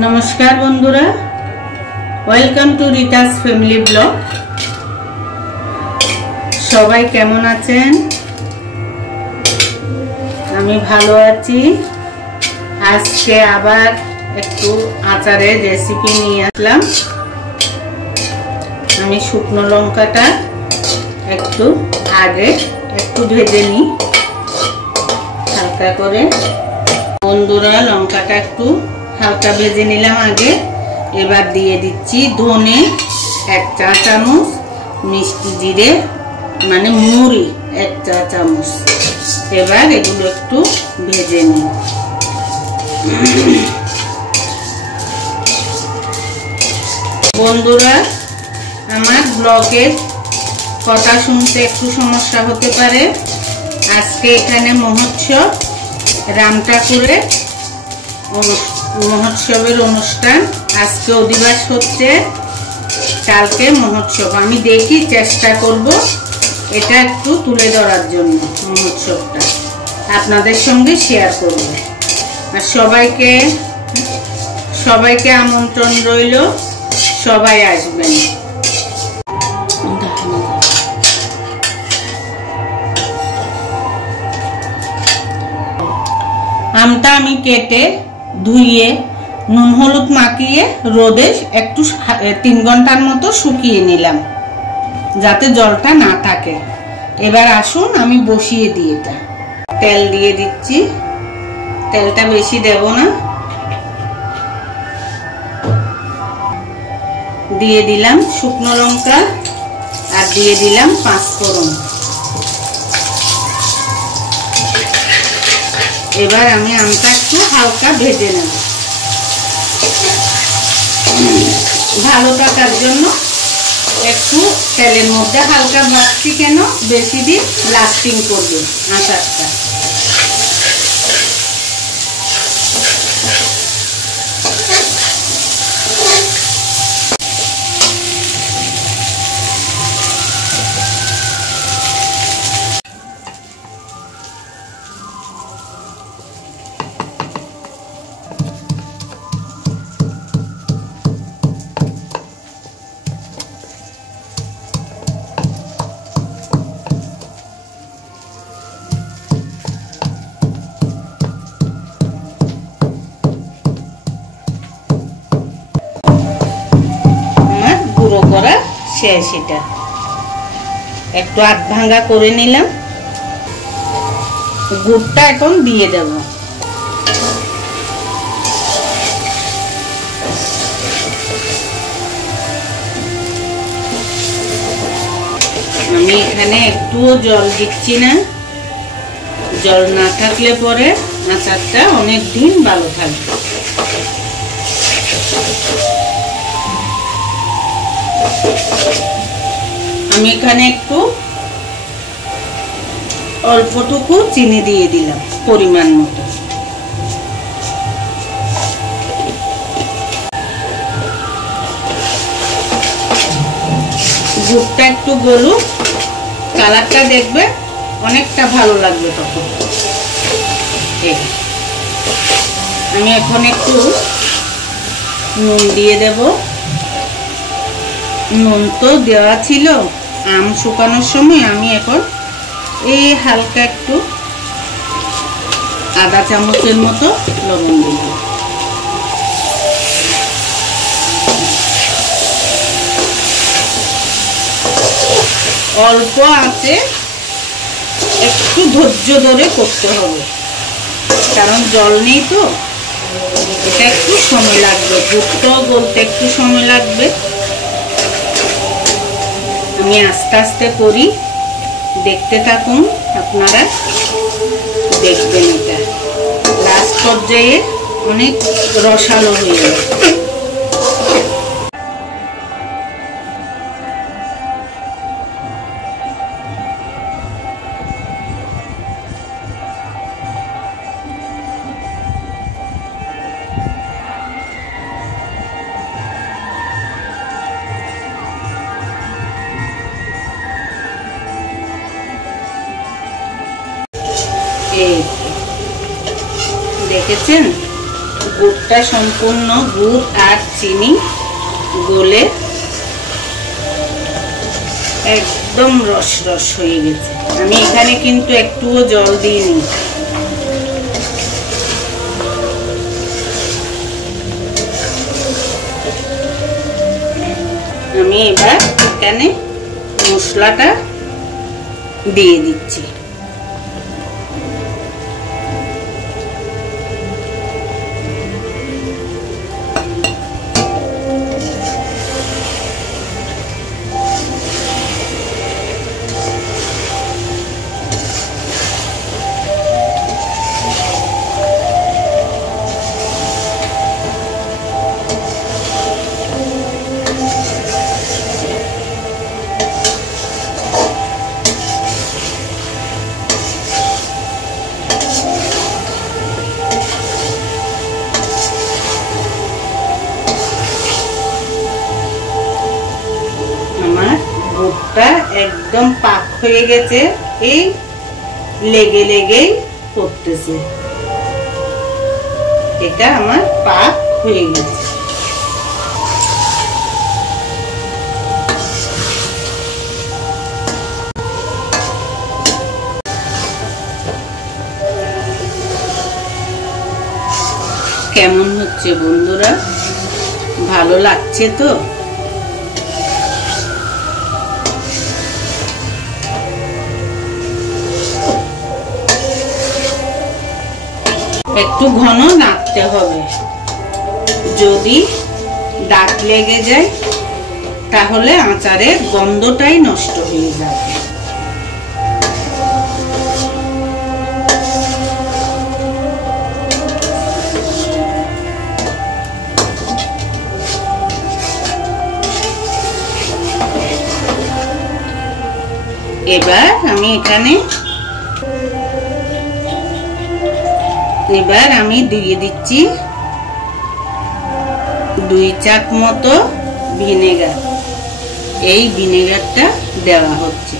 नमस्कार बंधुरा welcome to रीतास family blog. सबाई केमन आছেন? আমি ভালো আছি। আজকে আবার একটু আচারের রেসিপি নিয়ে আসলাম। আমি শুকনো লঙ্কাটা একটু আগে একটু ভেজে নিই হালকা করে। বন্ধুরা লঙ্কাটা একটু হালকা ভেজে নিলাম আগে। এবার দিয়ে দিচ্ছি ধনে 1 চা চামচ, মিষ্টি জিরে মানে মুড়ি 1 চা চামচ। এবার এগুলো একটু ভেজে নিই। বন্ধুরা আমার ব্লগের কথা শুনতে একটু সমস্যা হতে পারে। আজকে এখানে মহোৎসব, রাম ঠাকুরের মহোৎসবের অনুষ্ঠান। আজকে অধিবাস হচ্ছে, কালকে মহোৎসব। আমি দেখি চেষ্টা করব এটা একটু তুলে ধরার জন্য, মহোৎসবটা আপনাদের সঙ্গে শেয়ার করব। আর সবাইকে আমন্ত্রণ রইল, সবাই আসবেন। আমটা আমি কেটে ধুইয়ে নুন হলুদ মাখিয়ে রোদে একটু 3 ঘন্টার মতো শুকিয়ে নিলাম যাতে জলটা না থাকে। এবার আসুন আমি বসিয়ে দিই। এটা তেল দিয়ে দিচ্ছি, তেলটা বেশি দেব না। দিয়ে দিলাম শুকনো লঙ্কা আর দিয়ে দিলাম 5 ফোড়ন। এবার আমি আমটা একটু হালকা ভেজে নেব ভালো থাকার জন্য। একটু তেলের মধ্যে হালকা ভাজছি কেন, বেশি দিন লাস্টিং করবে আচারটা। করা শেষ। এটা একটু আধ ভাঙা করে নিলাম। গুড়টা এখন দিয়ে দেব। আমি এখানে একটুও জল দিচ্ছি না। জল না থাকলে পরে আচারটা অনেক দিন ভালো থাকবে। আমি এখানে একটু অল্পটুকু চিনি দিয়ে দিলাম পরিমাণ মতো। গুড়টা একটু গলুক, কালারটা দেখবে অনেকটা ভালো লাগবে তখন। আমি এখন একটু নুন দিয়ে দেব। নুন তো দেওয়া ছিল আম শুকানোর সময়। আমি এখন এই হালকা একটু আধা চামচের মতো লবণ দিব। অল্প আছে, একটু ধৈর্য ধরে করতে হবে, কারণ জল নেই তো। এটা একটু সময় লাগবে, গুড়টাও গলতে একটু সময় লাগবে। আমি আস্তে আস্তে করি, দেখতে থাকুন আপনারা, দেখবেন এটা লাস্ট পর্যায়ে অনেক রসালো হয়ে যাবে। দেখেছেন গুড় দুধটা সম্পূর্ণ দুধ আর চিনি গলে একদম রস রস হয়ে গেছে। আমি এখানে কিন্তু একটুও জল দিইনি। আমি এবার এখানে মশলাটা দিয়ে দিচ্ছি। দুধটা একদম পাক হয়ে গেছে, এই লেগে লেগেই করতেছে। এটা আমার পাক হয়ে গেছে। কেমন হচ্ছে বন্ধুরা? ভালো লাগছে তো? একটু ঘন নাড়তে হবে, যদি দাগ লেগে যায় তাহলে আচারের গন্ধটাই নষ্ট হয়ে যাবে। এবার আমি দিয়ে দিচ্ছি 2 চাক মতো ভিনেগার। এই ভিনেগারটা দেওয়া হচ্ছে।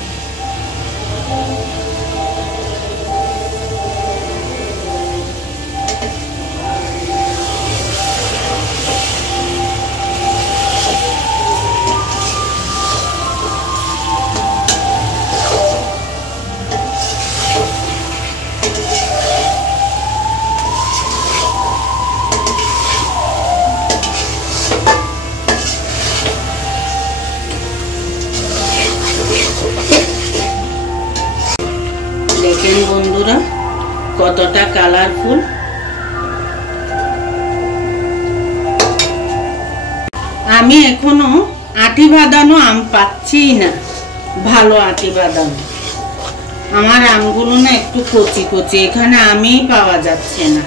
দেখেন বন্ধুরা কতটা কালারফুল। আমি এখনো আটি বাঁধানো আম পাচ্ছি না, ভালো আটি বাঁধানো। আমার আমগুলো না একটু কচি কচি, এখানে আমই পাওয়া যাচ্ছে না।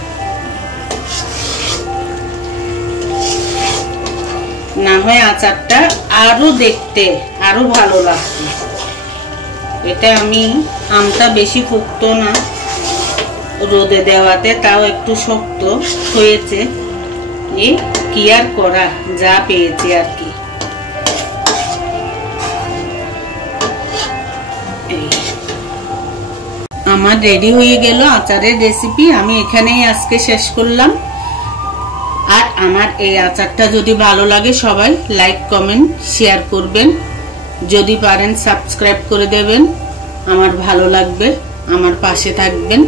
না হয় আচারটা আরো দেখতে আরো ভালো লাগতো। এটা আমি আমটা বেশি পোক্ত না, রোদে দেওয়াতে তাও একটু শক্ত হয়েছে। কি আর করা, যা পেয়েছি আর কি। আমার রেডি হয়ে গেল আচারের রেসিপি। আমি এখানেই আজকে শেষ করলাম। আর আমার এই আচারটা যদি ভালো লাগে সবাই লাইক কমেন্ট শেয়ার করবেন, যদি পারেন সাবস্ক্রাইব করে দেবেন। আমার ভালো লাগবে, আমার পাশে থাকবেন।